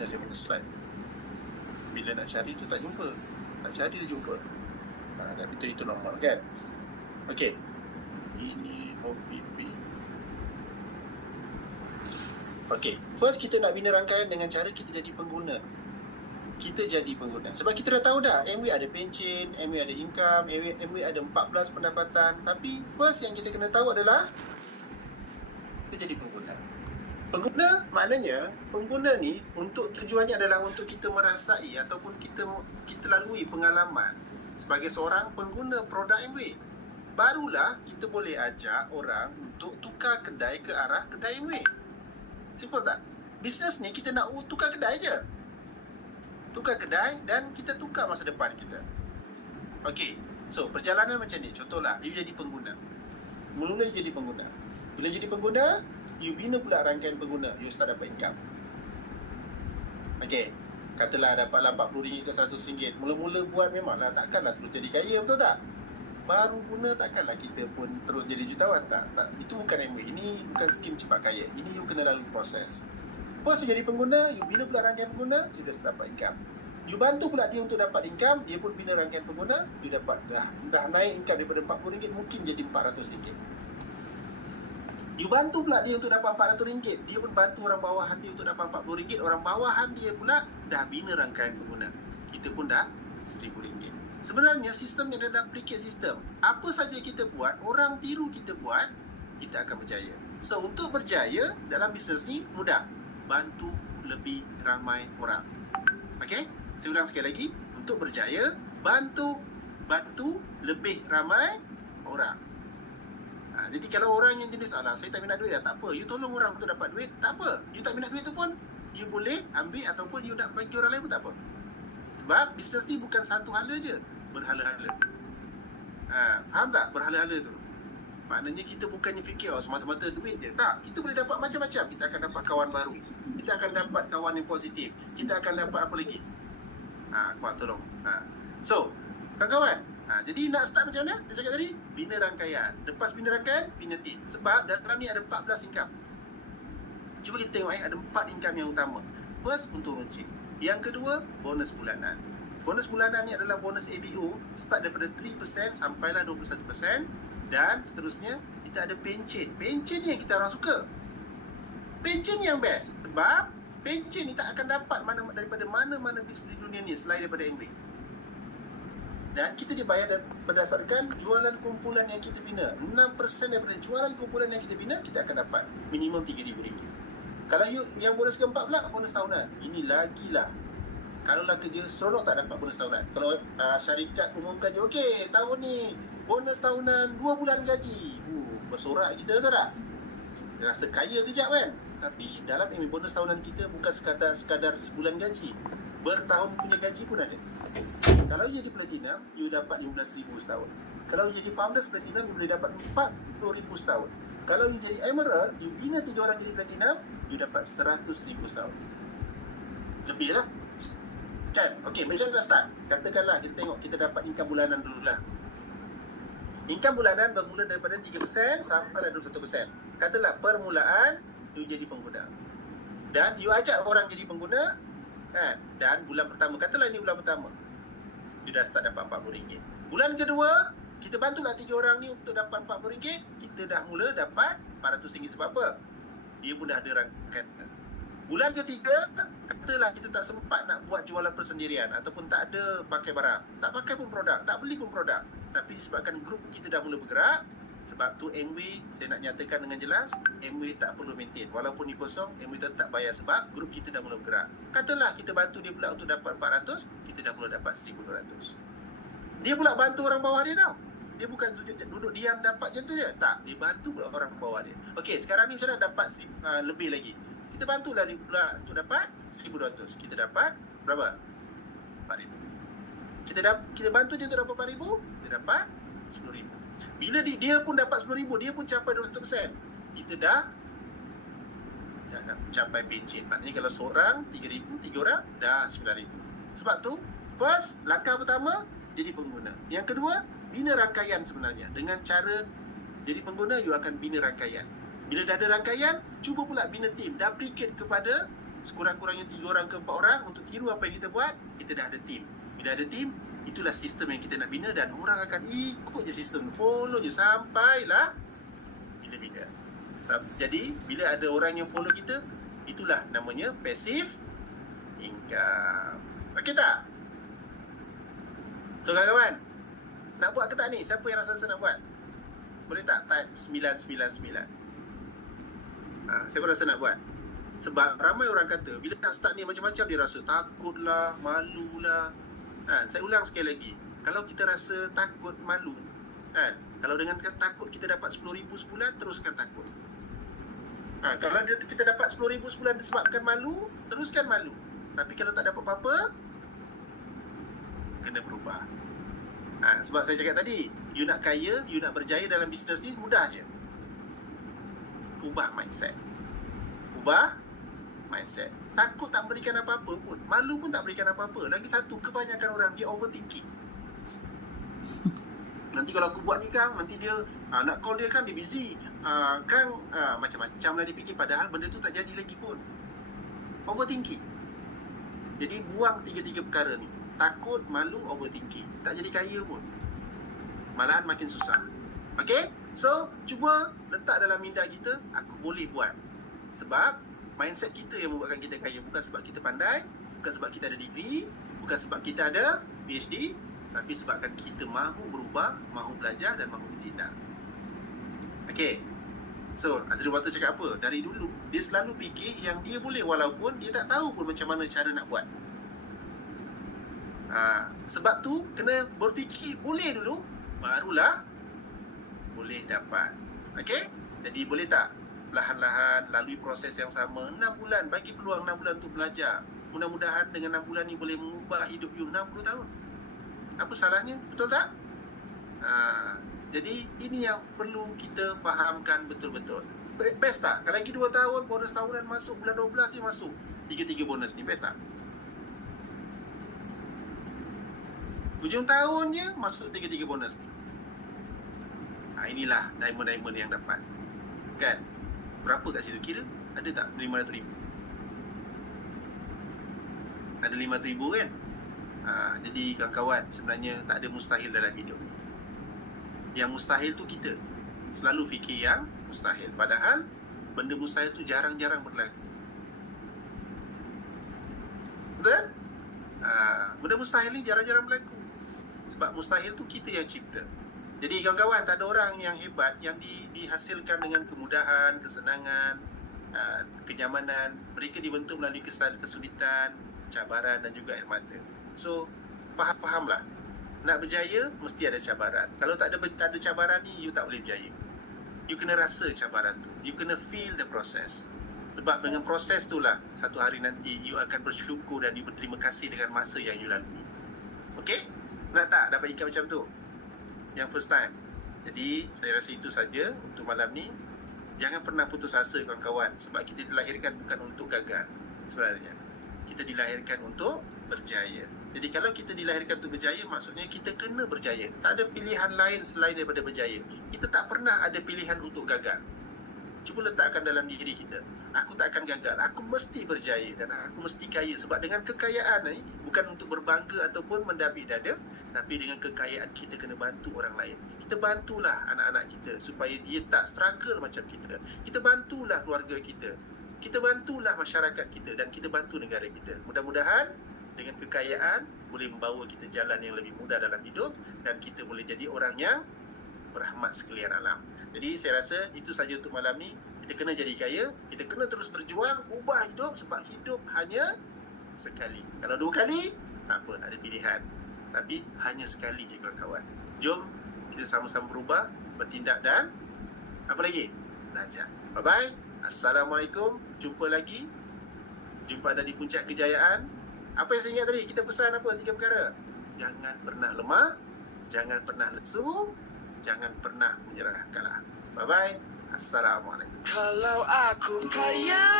mana saya slide bila nak cari tu tak jumpa nak cari dia jumpa ha, tapi tu itu normal kan Okey. ini OPP Okey, first kita nak bina rangkaian dengan cara kita jadi pengguna kita jadi pengguna. Sebab kita dah tahu dah, MW ada pencen, MW ada income, MW, MW ada 14 pendapatan. Tapi first yang kita kena tahu adalah kita jadi pengguna. Pengguna maknanya pengguna ni untuk tujuannya adalah untuk kita merasai ataupun kita kita lalui pengalaman sebagai seorang pengguna produk MW. Barulah kita boleh ajak orang untuk tukar kedai ke arah kedai MW. Simple tak? Bisnes ni kita nak tukar kedai je tukar kedai dan kita tukar masa depan kita. Okey. So, perjalanan macam ni. Contohlah, you jadi pengguna. Mula jadi pengguna. Bila jadi pengguna, you bina pula rangkaian pengguna. You start dapat income. Okey. Katalah dapatlah RM40 ke RM100. Mula-mula buat memanglah takkanlah terus jadi kaya, betul tak? Baru guna takkanlah kita pun terus jadi jutawan tak? tak. Itu bukan MW. Ini bukan skim cepat kaya. Ini you kena lalui proses. First you jadi pengguna, you bina pula rangkaian pengguna, you dah dapat income. You bantu pula dia untuk dapat income, dia pun bina rangkaian pengguna, you dapat dah dah naik income daripada RM40 mungkin jadi RM400. You bantu pula dia untuk dapat RM400, dia pun bantu orang bawahan dia untuk dapat RM40, orang bawahan dia pula dah bina rangkaian pengguna. Kita pun dah RM1000. Sebenarnya sistem ni adalah duplicate sistem. Apa saja kita buat, orang tiru kita buat, kita akan berjaya. So untuk berjaya dalam bisnes ni mudah bantu lebih ramai orang. Okey? Saya ulang sekali lagi. Untuk berjaya, bantu bantu lebih ramai orang. Jadi kalau orang yang jenis alah saya tak minat duit ya, tak apa. You tolong orang untuk dapat duit, tak apa. You tak minat duit tu pun you boleh ambil ataupun you nak bagi orang lain pun tak apa. Sebab bisnes ni bukan satu hala je, berhala-hala. Ha, faham tak berhala-hala tu? Maknanya kita bukannya fikir oh, semata-mata duit je. Tak, kita boleh dapat macam-macam. Kita akan dapat kawan baru. Kita akan dapat kawan yang positif. Kita akan dapat apa lagi? Ha, kuat tolong. Ha. So, kawan-kawan. Ha, jadi nak start macam mana? Saya cakap tadi, bina rangkaian. Lepas bina rangkaian, bina team. Sebab dalam ni ada 14 income. Cuba kita tengok eh, ada 4 income yang utama. First, untuk runcing. Yang kedua, bonus bulanan. Bonus bulanan ni adalah bonus ABO. Start daripada 3% sampailah 21% dan seterusnya kita ada pencen. Pencen ni yang kita orang suka. Pencen yang best sebab pencen ni tak akan dapat mana daripada mana-mana bisnes di dunia ni selain daripada MB. Dan kita dibayar berdasarkan jualan kumpulan yang kita bina. 6% daripada jualan kumpulan yang kita bina, kita akan dapat minimum RM3,000. Kalau you, yang bonus keempat pula, bonus tahunan. Ini lagilah. Kalau lah kerja seronok tak dapat bonus tahunan. Kalau uh, syarikat umumkan je, okey, tahun ni bonus tahunan 2 bulan gaji. Uh, bersorak kita tu tak? Rasa kaya kejap kan? Tapi dalam ini bonus tahunan kita bukan sekadar sekadar sebulan gaji. Bertahun punya gaji pun ada. Kalau jadi platinum, you dapat RM15,000 setahun. Kalau you jadi founders platinum, you boleh dapat RM40,000 setahun. Kalau you jadi emerald, you bina tiga orang jadi platinum, you dapat RM100,000 setahun. Lebih lah. Kan? Okey, macam mana start? Katakanlah kita tengok kita dapat income bulanan dulu lah. Income bulanan bermula daripada 3% sampai 21%. Katalah permulaan you jadi pengguna. Dan you ajak orang jadi pengguna kan? Dan bulan pertama, katalah ini bulan pertama. You dah start dapat RM40. Bulan kedua, kita bantulah tiga orang ni untuk dapat RM40. Kita dah mula dapat RM400 sebab apa? Dia pun dah ada rangkaian. Bulan ketiga, katalah kita tak sempat nak buat jualan persendirian ataupun tak ada pakai barang. Tak pakai pun produk, tak beli pun produk. Tapi sebabkan grup kita dah mula bergerak, sebab tu MW saya nak nyatakan dengan jelas, MW tak perlu maintain. Walaupun ni kosong, MW tetap bayar sebab grup kita dah mula bergerak. Katalah kita bantu dia pula untuk dapat 400, kita dah mula dapat 1200. Dia pula bantu orang bawah dia tau. Dia bukan sujud duduk diam dapat macam tu je. Tak, dia bantu pula orang bawah dia. Okey, sekarang ni macam mana dapat uh, lebih lagi? Kita bantulah dia pula untuk dapat 1200. Kita dapat berapa? 4000 kita dah kita bantu dia untuk dapat 4000 dia dapat 10000 bila dia, dia pun dapat 10000 dia pun capai 200% kita dah capai pencet. Maknanya kalau seorang 3000 tiga orang dah 9000 sebab tu first langkah pertama jadi pengguna. Yang kedua bina rangkaian sebenarnya. Dengan cara jadi pengguna you akan bina rangkaian. Bila dah ada rangkaian cuba pula bina team. Duplicate kepada sekurang-kurangnya tiga orang ke empat orang untuk tiru apa yang kita buat, kita dah ada team. Bila ada team, itulah sistem yang kita nak bina dan orang akan ikut je sistem, follow je sampailah bila-bila. Ta- Jadi, bila ada orang yang follow kita, itulah namanya passive income. Okey tak? So, kawan-kawan, nak buat ke tak ni? Siapa yang rasa-rasa nak buat? Boleh tak type 999? Ha, siapa rasa nak buat? Sebab ramai orang kata bila nak start ni macam-macam dia rasa takut lah, malu lah. Ha, saya ulang sekali lagi. Kalau kita rasa takut, malu, kan? Kalau dengan takut kita dapat RM10,000 sebulan, teruskan takut. Ha, kalau dia, kita dapat RM10,000 sebulan disebabkan malu, teruskan malu. Tapi kalau tak dapat apa-apa, kena berubah. Ha, sebab saya cakap tadi, you nak kaya, you nak berjaya dalam bisnes ni, mudah je. Ubah mindset. Ubah mindset. Takut tak berikan apa-apa pun. Malu pun tak berikan apa-apa. Lagi satu, kebanyakan orang dia overthinking. Nanti kalau aku buat ni Kang, nanti dia uh, nak call dia kan dia busy. Uh, Kang uh, macam-macam lah dia fikir padahal benda tu tak jadi lagi pun. Overthinking. Jadi buang tiga-tiga perkara ni. Takut, malu, overthinking. Tak jadi kaya pun. Malahan makin susah. Okay? So, cuba letak dalam minda kita, aku boleh buat. Sebab mindset kita yang membuatkan kita kaya. Bukan sebab kita pandai, bukan sebab kita ada degree, bukan sebab kita ada PhD, tapi sebabkan kita mahu berubah, mahu belajar dan mahu bertindak. Okay. So, Azri Water cakap apa? Dari dulu, dia selalu fikir yang dia boleh walaupun dia tak tahu pun macam mana cara nak buat. Ha, sebab tu, kena berfikir boleh dulu, barulah boleh dapat. Okay? Jadi, boleh tak? Perlahan-lahan, lalui proses yang sama. 6 bulan, bagi peluang 6 bulan untuk belajar. Mudah-mudahan dengan 6 bulan ni boleh mengubah hidup you 60 tahun. Apa salahnya? Betul tak? Ha, jadi ini yang perlu kita fahamkan betul-betul. Be- Best tak? Kalau lagi 2 tahun, bonus tahunan masuk, bulan 12 ni masuk. Tiga-tiga bonus ni, best tak? Hujung tahunnya masuk tiga-tiga bonus ni. Ha, inilah diamond-diamond yang dapat. Kan? Berapa kat situ? Kira ada tak 500 ribu? Ada 500 ribu kan? Ha, jadi kawan-kawan sebenarnya tak ada mustahil dalam hidup ni. Yang mustahil tu kita. Selalu fikir yang mustahil. Padahal benda mustahil tu jarang-jarang berlaku. Betul? Ha, benda mustahil ni jarang-jarang berlaku. Sebab mustahil tu kita yang cipta. Jadi kawan-kawan tak ada orang yang hebat yang di, dihasilkan dengan kemudahan, kesenangan, uh, kenyamanan. Mereka dibentuk melalui kesulitan, cabaran dan juga air mata. So faham-fahamlah. Nak berjaya mesti ada cabaran. Kalau tak ada tak ada cabaran ni you tak boleh berjaya. You kena rasa cabaran tu. You kena feel the process. Sebab dengan proses tu lah satu hari nanti you akan bersyukur dan you berterima kasih dengan masa yang you lalui. Okay? Nak tak dapat income macam tu? Yang first time. Jadi saya rasa itu saja untuk malam ni. Jangan pernah putus asa kawan-kawan sebab kita dilahirkan bukan untuk gagal sebenarnya. Kita dilahirkan untuk berjaya. Jadi kalau kita dilahirkan untuk berjaya maksudnya kita kena berjaya. Tak ada pilihan lain selain daripada berjaya. Kita tak pernah ada pilihan untuk gagal. Cuba letakkan dalam diri kita. Aku tak akan gagal. Aku mesti berjaya dan aku mesti kaya. Sebab dengan kekayaan ni bukan untuk berbangga ataupun mendabik dada, tapi dengan kekayaan kita kena bantu orang lain. Kita bantulah anak-anak kita supaya dia tak struggle macam kita. Kita bantulah keluarga kita. Kita bantulah masyarakat kita dan kita bantu negara kita. Mudah-mudahan dengan kekayaan boleh membawa kita jalan yang lebih mudah dalam hidup dan kita boleh jadi orang yang berahmat sekalian alam. Jadi saya rasa itu saja untuk malam ni. Kita kena jadi kaya, kita kena terus berjuang, ubah hidup sebab hidup hanya sekali. Kalau dua kali, tak apa, ada pilihan. Tapi hanya sekali je kawan-kawan. Jom kita sama-sama berubah, bertindak dan apa lagi? Belajar. Bye-bye. Assalamualaikum. Jumpa lagi. Jumpa anda di puncak kejayaan. Apa yang saya ingat tadi? Kita pesan apa? Tiga perkara. Jangan pernah lemah. Jangan pernah lesu. Jangan pernah menyerah kalah. Bye-bye. Assalamualaikum. Kalau aku kaya